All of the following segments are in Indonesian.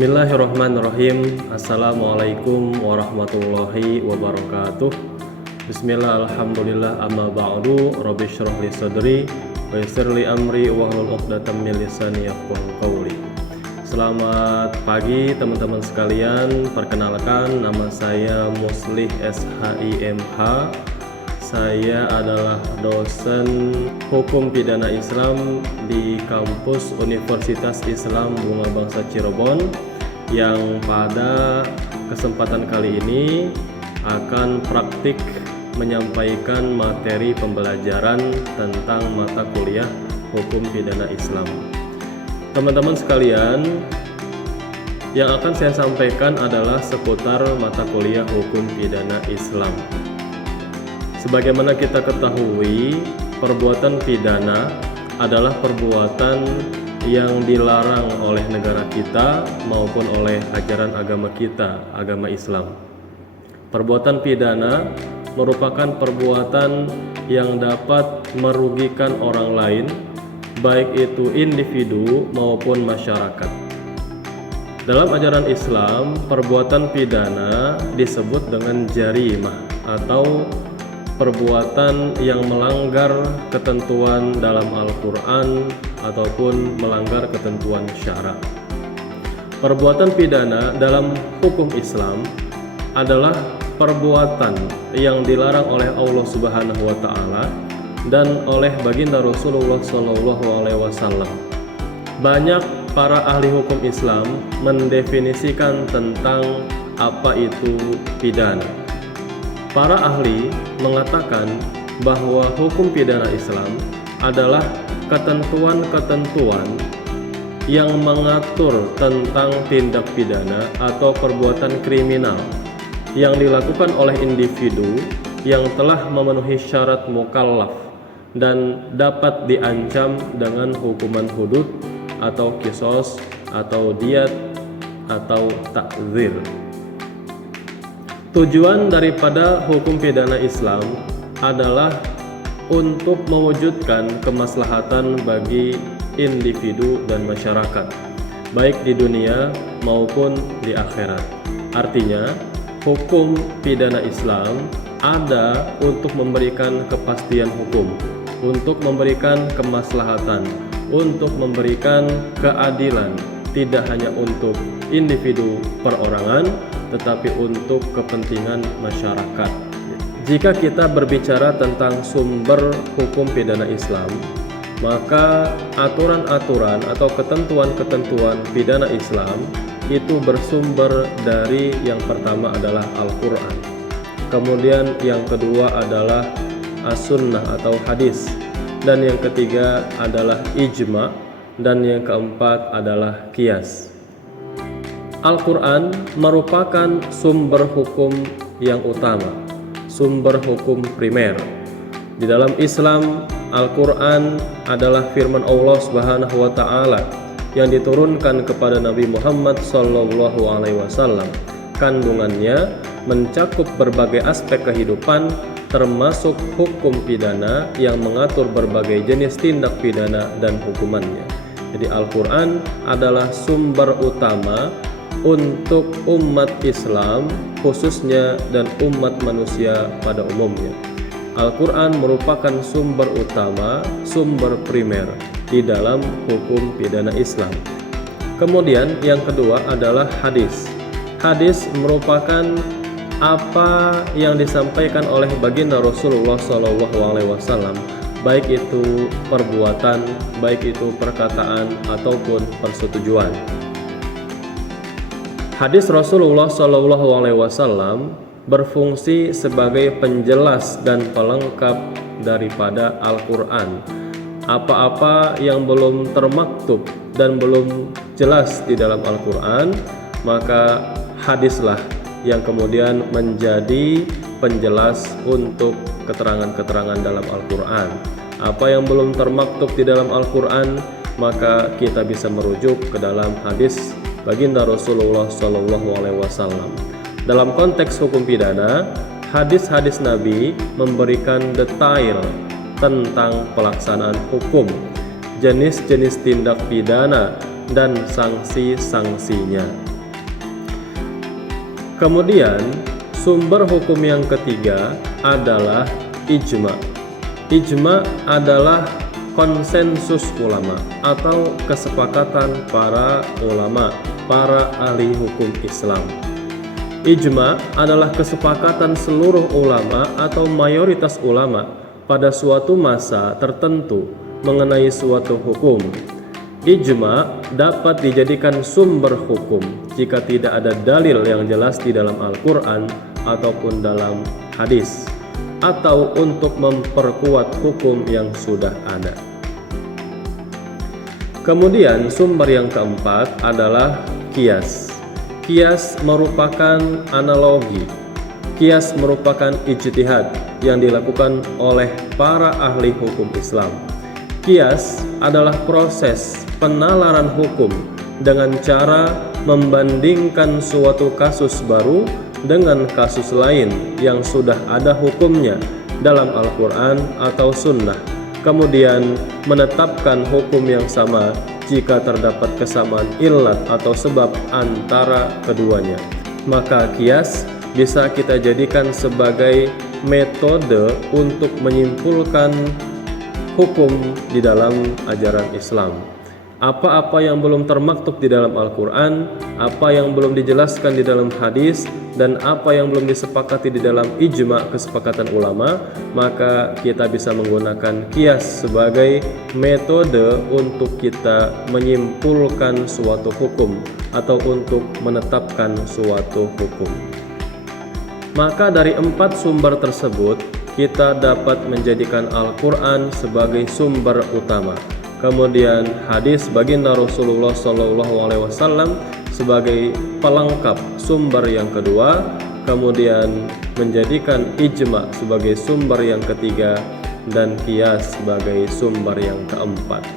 Bismillahirrahmanirrahim. Assalamualaikum warahmatullahi wabarakatuh. Bismillah, alhamdulillah, amma ba'du. Rabbi syrah li sadri wa yassir li amri wahlul 'uqdatam min lisani yafqahu qawli. Selamat pagi teman-teman sekalian. Perkenalkan, nama saya Muslih SHIMH. Saya adalah dosen hukum pidana Islam di kampus Universitas Islam Bunga Bangsa Cirebon, yang pada kesempatan kali ini akan praktik menyampaikan materi pembelajaran tentang mata kuliah hukum pidana Islam. Teman-teman sekalian, yang akan saya sampaikan adalah seputar mata kuliah hukum pidana Islam. Sebagaimana kita ketahui, perbuatan pidana adalah perbuatan yang dilarang oleh negara kita maupun oleh ajaran agama kita, agama Islam. Perbuatan pidana merupakan perbuatan yang dapat merugikan orang lain, baik itu individu maupun masyarakat. Dalam ajaran Islam, perbuatan pidana disebut dengan jarimah atau perbuatan yang melanggar ketentuan dalam Al-Quran ataupun melanggar ketentuan syara. Perbuatan pidana dalam hukum Islam adalah perbuatan yang dilarang oleh Allah Subhanahu wa Ta'ala dan oleh baginda Rasulullah SAW. Banyak para ahli hukum Islam mendefinisikan tentang apa itu pidana. Para ahli mengatakan bahwa hukum pidana Islam adalah ketentuan-ketentuan yang mengatur tentang tindak pidana atau perbuatan kriminal yang dilakukan oleh individu yang telah memenuhi syarat mukallaf dan dapat diancam dengan hukuman hudud atau kisos atau diat atau takzir. Tujuan daripada hukum pidana Islam adalah untuk mewujudkan kemaslahatan bagi individu dan masyarakat, baik di dunia maupun di akhirat. Artinya, hukum pidana Islam ada untuk memberikan kepastian hukum, untuk memberikan kemaslahatan, untuk memberikan keadilan, tidak hanya untuk individu perorangan, tetapi untuk kepentingan masyarakat. Jika kita berbicara tentang sumber hukum pidana Islam, maka aturan-aturan atau ketentuan-ketentuan pidana Islam itu bersumber dari yang pertama adalah Al-Quran, kemudian yang kedua adalah As-Sunnah atau hadis, dan yang ketiga adalah ijma, dan yang keempat adalah qiyas. Al-Quran merupakan sumber hukum yang utama, sumber hukum primer. Di dalam Islam, Al-Quran adalah firman Allah Subhanahu wa Ta'ala yang diturunkan kepada Nabi Muhammad SAW. Kandungannya mencakup berbagai aspek kehidupan, termasuk hukum pidana yang mengatur berbagai jenis tindak pidana dan hukumannya. Jadi Al-Quran adalah sumber utama untuk umat Islam khususnya dan umat manusia pada umumnya. Al-Quran merupakan sumber utama, sumber primer di dalam hukum pidana Islam. Kemudian yang kedua adalah hadis. Hadis merupakan apa yang disampaikan oleh baginda Rasulullah SAW, baik itu perbuatan, baik itu perkataan ataupun persetujuan. Hadis Rasulullah SAW berfungsi sebagai penjelas dan pelengkap daripada Al-Quran. Apa-apa yang belum termaktub dan belum jelas di dalam Al-Quran, maka hadislah yang kemudian menjadi penjelas untuk keterangan-keterangan dalam Al-Quran. Apa yang belum termaktub di dalam Al-Quran, maka kita bisa merujuk ke dalam hadis baginda Rasulullah SAW. Dalam konteks hukum pidana, hadis-hadis Nabi memberikan detail tentang pelaksanaan hukum, jenis-jenis tindak pidana, dan sanksi-sanksinya. Kemudian sumber hukum yang ketiga adalah ijma. Ijma adalah konsensus ulama atau kesepakatan para ulama, para ahli hukum Islam. Ijma adalah kesepakatan seluruh ulama atau mayoritas ulama pada suatu masa tertentu mengenai suatu hukum. Ijma dapat dijadikan sumber hukum jika tidak ada dalil yang jelas di dalam Al-Quran ataupun dalam hadis, atau untuk memperkuat hukum yang sudah ada. Kemudian sumber yang keempat adalah qiyas. Qiyas merupakan analogi. Qiyas merupakan ijtihad yang dilakukan oleh para ahli hukum Islam. Qiyas adalah proses penalaran hukum dengan cara membandingkan suatu kasus baru dengan kasus lain yang sudah ada hukumnya dalam Al-Quran atau Sunnah, kemudian menetapkan hukum yang sama jika terdapat kesamaan illat atau sebab antara keduanya. Maka qiyas bisa kita jadikan sebagai metode untuk menyimpulkan hukum di dalam ajaran Islam. Apa-apa yang belum termaktub di dalam Al-Quran, apa yang belum dijelaskan di dalam hadis, dan apa yang belum disepakati di dalam ijma kesepakatan ulama, maka kita bisa menggunakan qiyas sebagai metode untuk kita menyimpulkan suatu hukum atau untuk menetapkan suatu hukum. Maka dari 4 sumber tersebut, kita dapat menjadikan Al-Quran sebagai sumber utama. Kemudian hadis baginda Rasulullah SAW sebagai pelengkap sumber yang kedua, kemudian menjadikan ijma sebagai sumber yang ketiga, dan qiyas sebagai sumber yang keempat.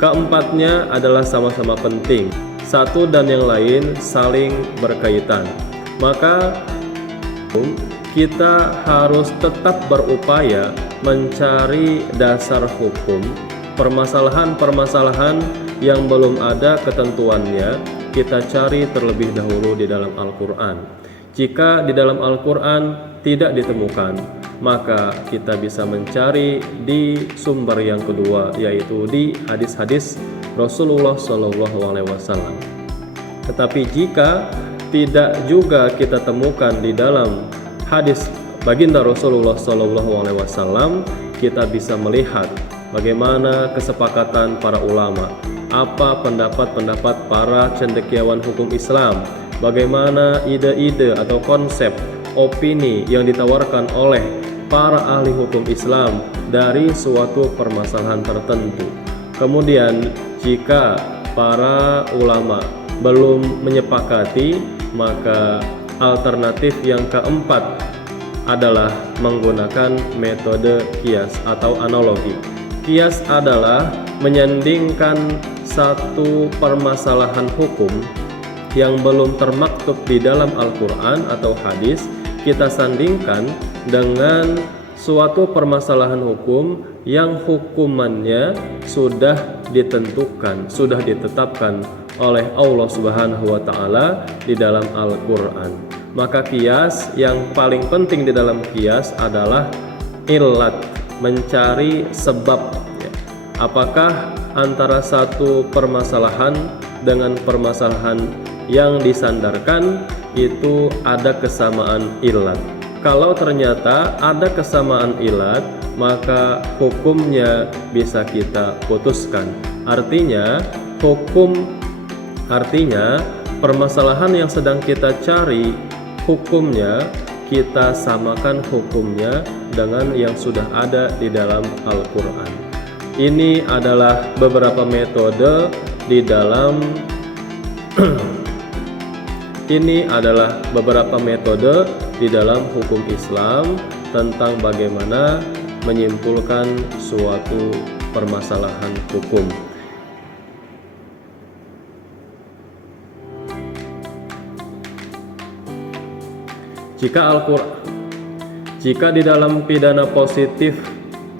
Keempatnya adalah sama-sama penting, satu dan yang lain saling berkaitan. Maka kita harus tetap berupaya mencari dasar hukum. Permasalahan-permasalahan yang belum ada ketentuannya kita cari terlebih dahulu di dalam Al-Quran. Jika di dalam Al-Quran tidak ditemukan, maka kita bisa mencari di sumber yang kedua, yaitu di hadis-hadis Rasulullah SAW. Tetapi jika tidak juga kita temukan di dalam hadis baginda Rasulullah SAW, kita bisa melihat bagaimana kesepakatan para ulama, apa pendapat-pendapat para cendekiawan hukum Islam, bagaimana ide-ide atau konsep, opini yang ditawarkan oleh para ahli hukum Islam dari suatu permasalahan tertentu. Kemudian jika para ulama belum menyepakati, maka alternatif yang keempat adalah menggunakan metode qiyas atau analogi. Qiyas adalah menyandingkan satu permasalahan hukum yang belum termaktub di dalam Al-Quran atau hadis, kita sandingkan dengan suatu permasalahan hukum yang hukumannya sudah ditentukan, sudah ditetapkan oleh Allah Subhanahu wa Ta'ala di dalam Al-Quran. Maka qiyas yang paling penting di dalam qiyas adalah illat, mencari sebab. Apakah antara satu permasalahan dengan permasalahan yang disandarkan itu ada kesamaan illat. Kalau ternyata ada kesamaan illat, maka hukumnya bisa kita putuskan. Artinya permasalahan yang sedang kita cari hukumnya, kita samakan hukumnya dengan yang sudah ada di dalam Al-Quran. Ini adalah beberapa metode di dalam hukum Islam tentang bagaimana menyimpulkan suatu permasalahan hukum. Jika di dalam pidana positif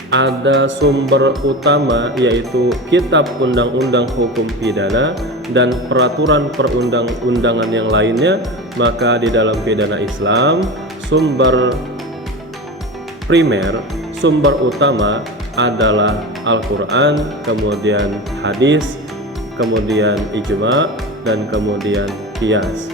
ada sumber utama yaitu Kitab Undang-Undang Hukum Pidana, dan peraturan perundang-undangan yang lainnya, maka di dalam pidana Islam sumber primer, sumber utama adalah Al-Quran, kemudian hadis, kemudian ijma, dan kemudian qiyas.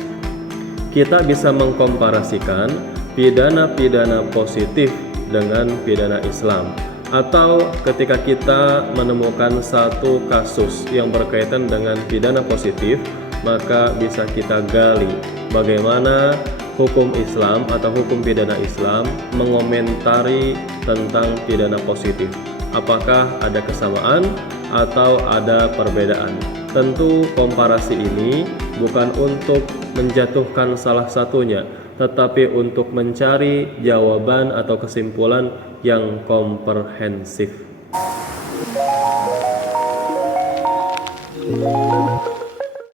Kita bisa mengkomparasikan pidana-pidana positif dengan pidana Islam, atau ketika kita menemukan satu kasus yang berkaitan dengan pidana positif, maka bisa kita gali bagaimana hukum Islam atau hukum pidana Islam mengomentari tentang pidana positif. Apakah ada kesamaan atau ada perbedaan? Tentu komparasi ini bukan untuk menjatuhkan salah satunya, tetapi untuk mencari jawaban atau kesimpulan yang komprehensif.